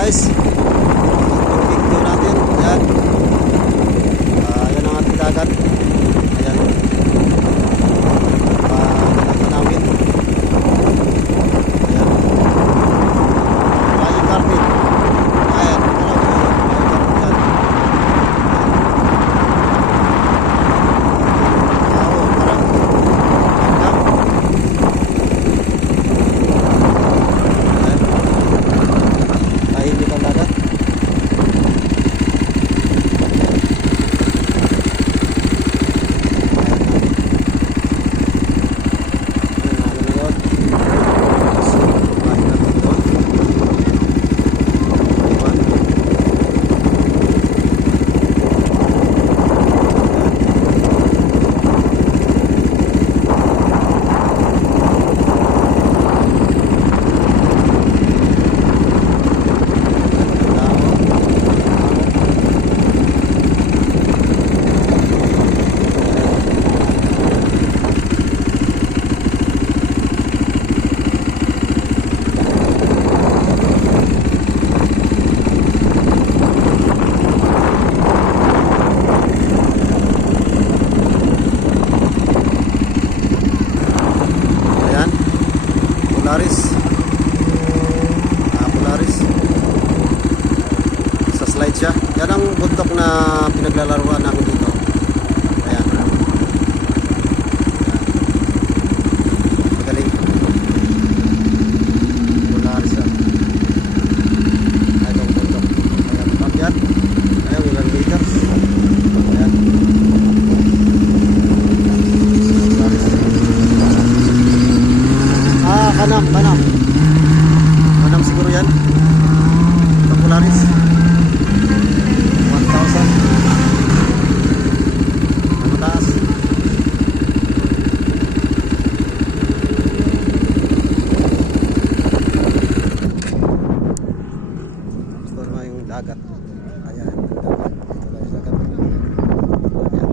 guys, yung video natin. Ayan. Ayan ang ating dagat. Ayan. Tanawin. Ayan. Flying carpet. Ayan. Ayan. Polaris. Sa slide siya. Yan ang bundok na pinaglalaruan namin dito. Ayan. Magaling. Polaris yan. Ayan ang bundok. Ayan. Top yan. Ayan, ilan meters. Ayan. Polaris. Kanam. Kanam siguro yan. Ito Polaris. 1,000. Ang mataas. Ito naman yung dagat. Ayan. Ito lang yung dagat. Ayan.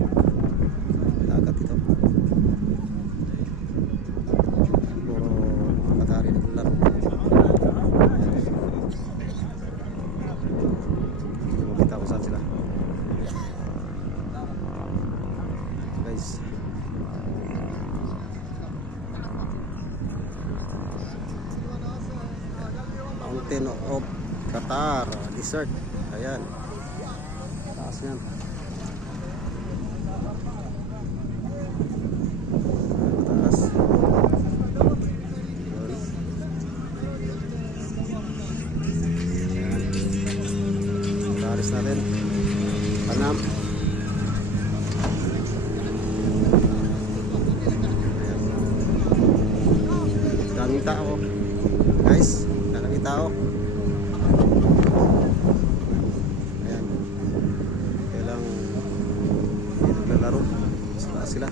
Dagat ito. Puro matari na laro. Kita ko saan sila. Guys. Mountain of Qatar Desert. Ayan. Taas yan. Taas. Polaris natin. Panam. Daming tao. Guys, daming tao. Ayan. Kailang naglalaro. Sila.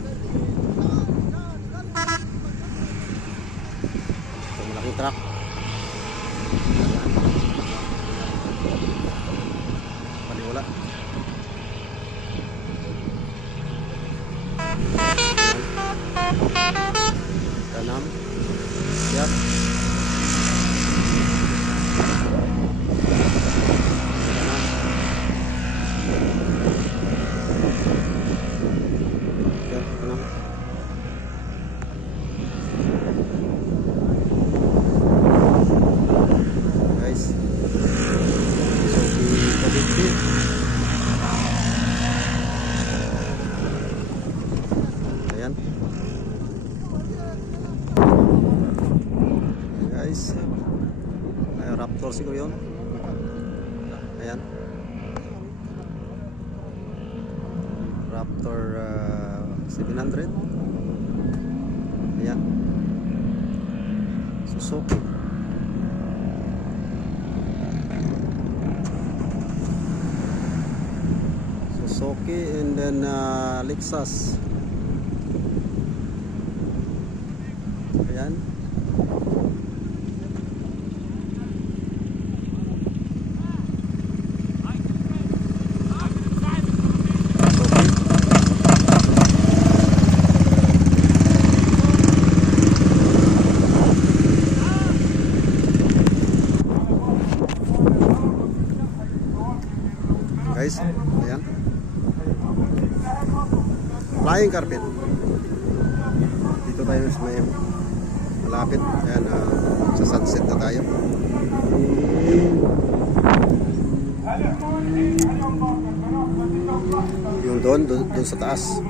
Ito malaking truck. Wala. Tanam. Siap. Tanam. Guys. So, di ayan guys, ay Raptor siguro yun. Ayan Raptor 700. Ayan Suzuki. And then Lexus. Ayan. guys. Ayan. Flying carpet. Dito tayo sa may malapit. Ayan, sa sunset na tayo. Yung doon sa taas.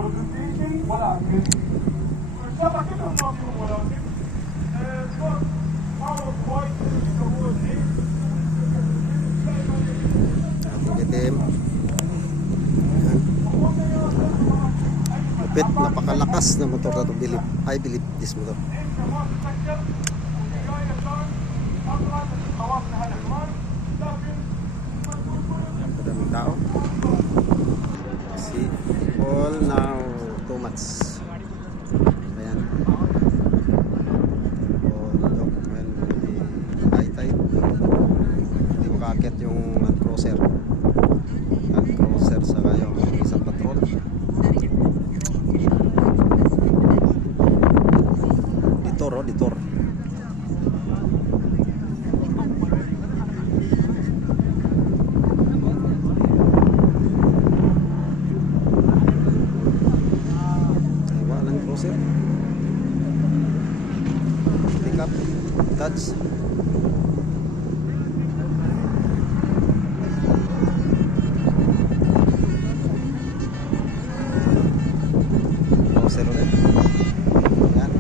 Ating itim. Ayan. Lupit, napakalakas na motor na ito. I believe this motor. Daming tao. See, all now too much. Ayan. Look, when the high tide, hindi makakit yung Land Cruiser. Land Cruiser sa kayo isang patrol. Detour. Pick up, touch. Closer ulit. Yan.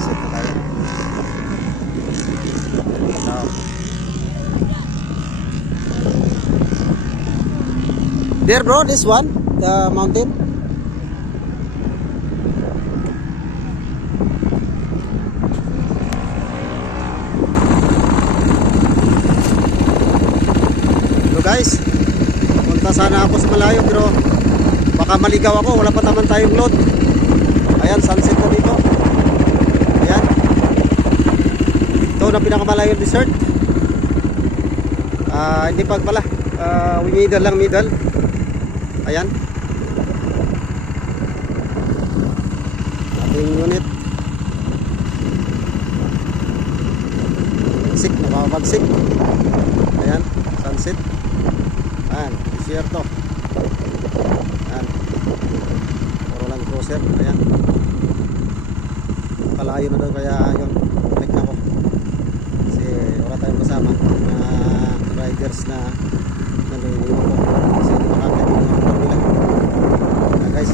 Set na tayo. Now. There bro, this one, the mountain. Hello guys, punta sana ako sa malayo pero baka maligaw ako, wala pa naman tayong load. Ayan, sunset na dito. Ayan. Ito na pinakamalayong desert. Hindi pag pala, middle. Ayan. Ating unit. Nakapagsik. Ayan, sunset. Ayan, desierto. Ayan. Puro lang cruiser. Ayan. Kalayo na doon kaya yun. Click na ako. Kasi wala tayong kasama. Mga riders na nandun yung iwan ko. Kasi hindi makakit yung mga nila. Ayan guys.